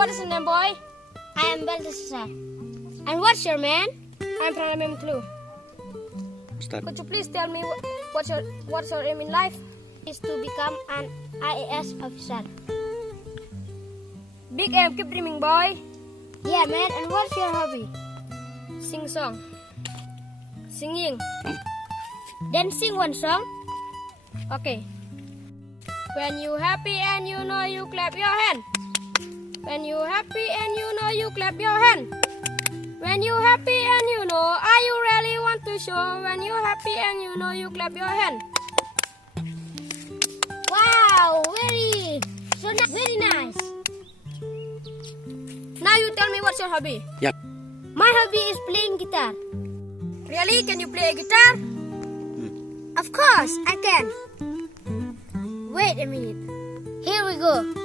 what is your name, boy? I am Balthasar. And what's your man? I'm Pranam Tlu. Start. Could you please tell me what's your aim in life? Is to become an IAS officer. Big aim, keep dreaming, boy. Yeah, man. And what's your hobby? Sing song. Singing. Then sing one song. Okay. When you happy and you know, you clap your hand. When you happy and you know, you clap your hand. When you happy and you know, are you really want to show? When you happy and you know, you clap your hand. Wow, very nice. Now you tell me what's your hobby? Yep. My hobby is playing guitar. Really? Can you play a guitar? Of course, I can. Wait a minute. Here we go.